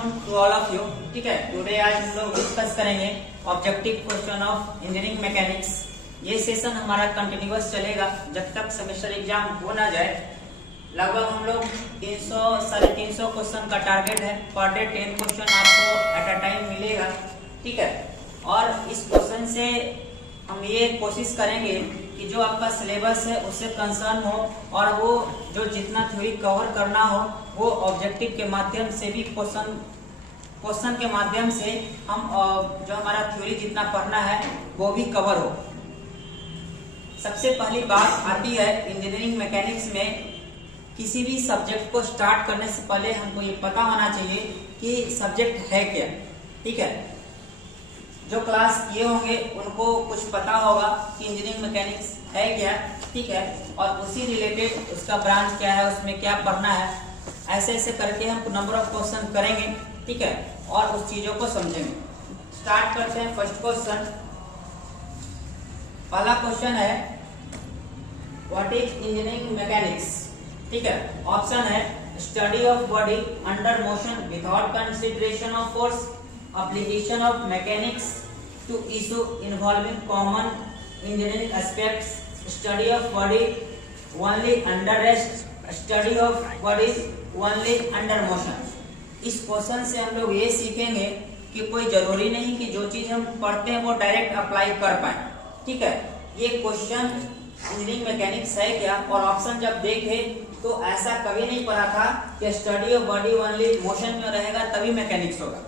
Afternoon to all of you. ठीक है, today आज हम लोग डिस्कस करेंगे objective question of engineering mechanics. ये सेशन हमारा कंटिन्यूअस चलेगा जब तक सेमेस्टर एग्जाम हो ना जाए। लगभग हम लोग 300-350 क्वेश्चन का टारगेट है। पर डे 10 क्वेश्चन आपको एट अ टाइम मिलेगा। ठीक है, और इस क्वेश्चन से हम ये कोशिश करेंगे कि जो आपका सिलेबस है उससे कंसर्न हो और वो जो जितना थ्योरी कवर करना हो वो ऑब्जेक्टिव के माध्यम से भी क्वेश्चन के माध्यम से हम जो हमारा थ्योरी जितना पढ़ना है वो भी कवर हो। सबसे पहली बात आती है इंजीनियरिंग मैकेनिक्स में, किसी भी सब्जेक्ट को स्टार्ट करने से पहले हमको ये पता होना चाहिए कि सब्जेक्ट है क्या। ठीक है, जो क्लास किए होंगे उनको कुछ पता होगा कि इंजीनियरिंग मैकेनिक्स है क्या। ठीक है, और उसी रिलेटेड उसका ब्रांच क्या है, उसमें क्या पढ़ना है, ऐसे ऐसे करके हम नंबर ऑफ क्वेश्चन करेंगे। ठीक है, और उस चीजों को समझेंगे। स्टार्ट करते हैं फर्स्ट क्वेश्चन। पहला क्वेश्चन है व्हाट इज इंजीनियरिंग मैकेनिक्स। ठीक है, ऑप्शन है study of body under motion without consideration of force, application of mechanics to issue involving common engineering aspects, study of body only under rest, study of body only under motion। इस question से हम लोग ये सीखेंगे कि कोई जरूरी नहीं कि जो चीज हम पढ़ते हैं वो डायरेक्ट अप्लाई कर पाए। ठीक है, ये क्वेश्चन इंजीनियरिंग मैकेनिक्स है क्या, और ऑप्शन जब देखे तो ऐसा कभी नहीं पढ़ा था कि study of body only motion में रहेगा तभी मैकेनिक्स होगा।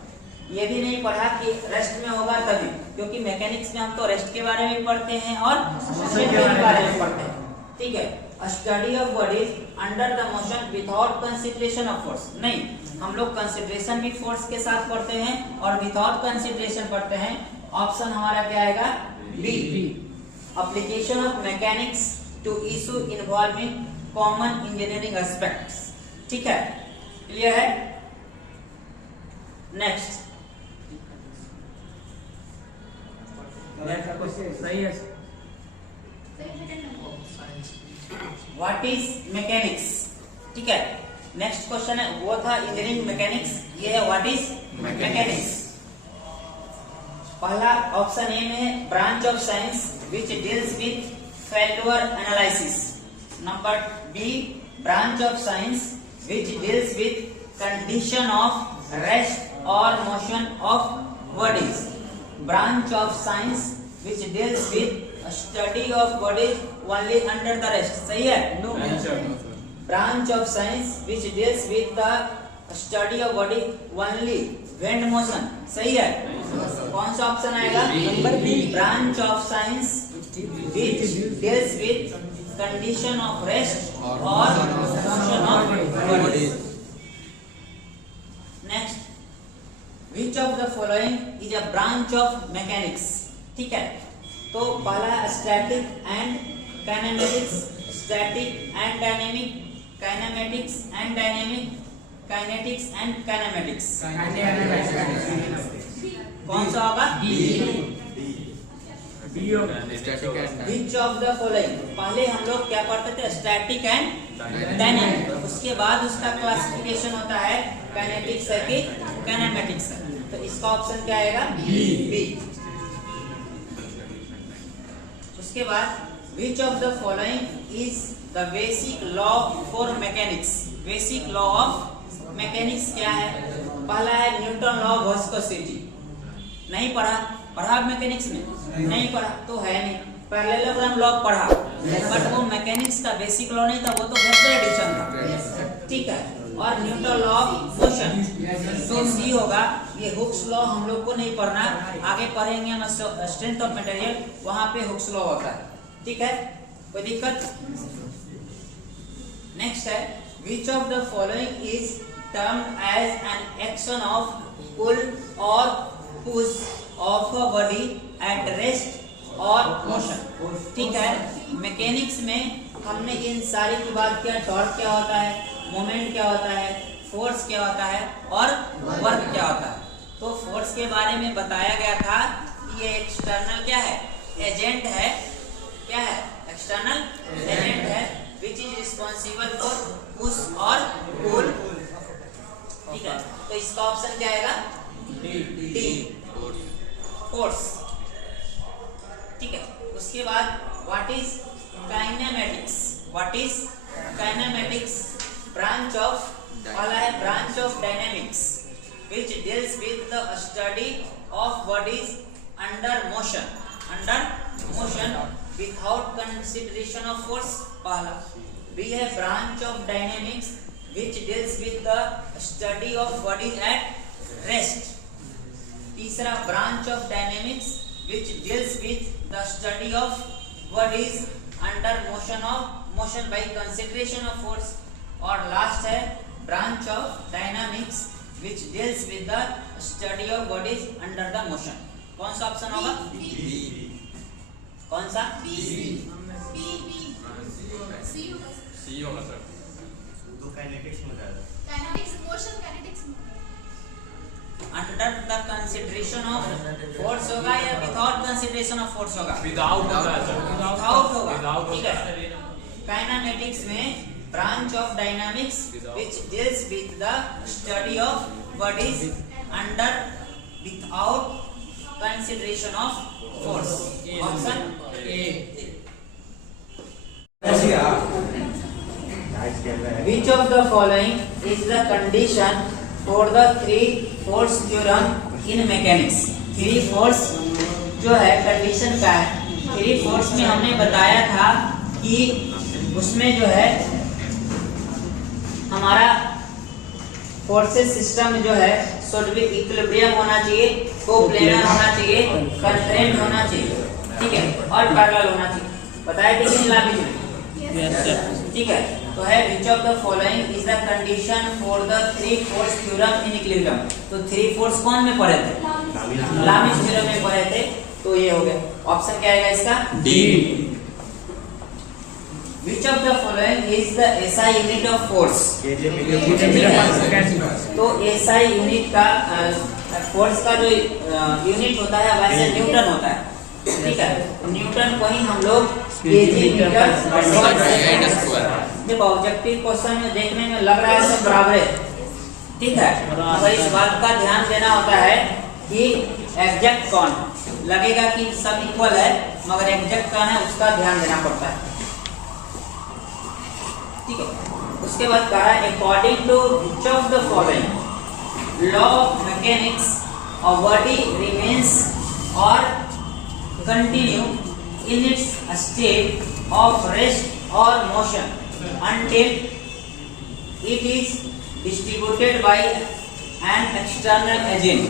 ये भी नहीं पढ़ा कि रेस्ट में होगा तभी, क्योंकि मैकेनिक्स में हम तो रेस्ट के बारे में पढ़ते हैं और मोशन के बारे में पढ़ते हैं। ठीक है, study of bodies under the motion without consideration of force, नहीं, हम लोग कंसीडरेशन भी फोर्स के साथ पढ़ते हैं और विदाउट कंसीडरेशन पढ़ते हैं। ऑप्शन हमारा क्या आएगा, B, application of mechanics to issue involving common engineering aspects. ठीक है, क्लियर है। नेक्स्ट सही है। What is mechanics. ठीक है, नेक्स्ट क्वेश्चन है, वो था इंजीनियरिंग मैकेनिक्स, ये है व्हाट इज मैकेनिक्स। पहला ऑप्शन ए में है branch of science which deals with failure analysis. Number B, branch of science which deals with condition of rest और motion of bodies. Branch of science which deals with study of bodies only under the rest. सही है, no. Branch of science which deals with the study of body only when motion. सही है, कौन सा option आएगा, number B, branch of science which deals with condition of rest और motion of bodies. Next, Which of the following is a branch of mechanics। ठीक है, तो पहला है static and kinematics, static and dynamic, kinematics and dynamic, kinetics and kinematics. कौन सा होगा, Which of the following। पहले हम लोग क्या पढ़ते थे, स्टैटिक एंड डायनेमिक, उसके बाद उसका क्लासिफिकेशन होता है काइनेटिक्स है कि काइनेमेटिक्स है। तो इसका ऑप्शन क्या आएगा, बी। उसके बाद विच of the following is the basic law for mechanics. Basic law of mechanics क्या है, पहला है न्यूटन लॉ ऑफ विस्कोसिटी। नहीं पढ़ा मैकेनिक्स में, नहीं पढ़ा तो है नहीं। पैरेललोग्राम लॉ पढ़ा, बट वो मैकेनिक्स का बेसिक लॉ नहीं था, वो तो वेक्टर एडिशन था। ठीक है, और न्यूटन लॉ ऑफ मोशन तो सी होगा। ये हुक्स लॉ हम लोग को नहीं पढ़ना, आगे पढ़ेंगे हम स्ट्रेंथ ऑफ मटेरियल, वहां पे हुक्स लॉ होता है। ठीक है, कोई दिक्कत। नेक्स्ट है which of the following is termed as an action of pull और push of a body at rest और मोशन। ठीक है, मैकेनिक्स में हमने इन सारी की बात किया, टॉर्क क्या होता है, मोमेंट क्या होता है, फोर्स क्या होता है और वर्क क्या होता है। तो फोर्स के बारे में बताया गया था कि ये एक्सटर्नल क्या है, एजेंट है। क्या है, एक्सटर्नल एजेंट है which is responsible for push और पुल। ठीक है, तो इसका ऑप्शन क्या आएगा? D, force. ठीक है, उसके बाद what is kinematics? What is kinematics? Branch of, वाला है branch of dynamics which deals with the study of bodies under motion without consideration of force। पहला बी है branch of dynamics which deals with the study of bodies at rest। तीसरा branch of dynamics which deals with the study of bodies under motion by consideration of force। और last है branch of dynamics which deals with the study of bodies under the motion। कौन सा option होगा? कौन सा? सी होगा sir. तो kinetics में जाएगा। Kinetics motion kinetics under the consideration of force होगा या विदाउट कंसिडरेशन ऑफ फोर्स होगा? विदाउट होगा सर। विदाउट होगा। Without ठीक है, काइनेमेटिक्स में branch of dynamics which deals with the study of bodies under without consideration of force। Option A। Which of the following is the condition for the three force theorem in mechanics? Three force जो है condition का है। Three force में हमने बताया था कि उसमें जो है हमारा फोर्सेस सिस्टम जो है शुड बी इक्विलिब्रियम होना चाहिए, कोप्लेनर होना चाहिए, कंस्ट्रेंट होना चाहिए, ठीक है, और पैरेलल होना चाहिए। बताया कि नहीं लाभी जी? ठीक है, तो है which of the following is the condition for the three force theorem in equilibrium. तो थ्री फोर्स कौन में पढ़े थे? लामिस थ्योरम में पढ़े थे। तो ये हो गया। ऑप्शन क्या आएगा इसका? D. Which of the following is the SI unit of force? तो SI यूनिट का फोर्स का जो यूनिट होता है वैसे न्यूटन होता है। ठीक है, न्यूटन को ही हम लोग केजी मीटर जब ऑब्जेक्टिव क्वेश्चन में देखने में लग रहा है सब बराबर है, ठीक है, मगर इस बात का ध्यान देना होता है कि एग्जैक्ट कौन लगेगा कि सब इक्वल है, मगर एग्जैक्ट कौन है उसका ध्यान देना पड़ता है। ठीक है, उसके बाद कहा है according to which of the following law of mechanics a body remains और continue in its state of rest और motion until it is distributed by an external agent।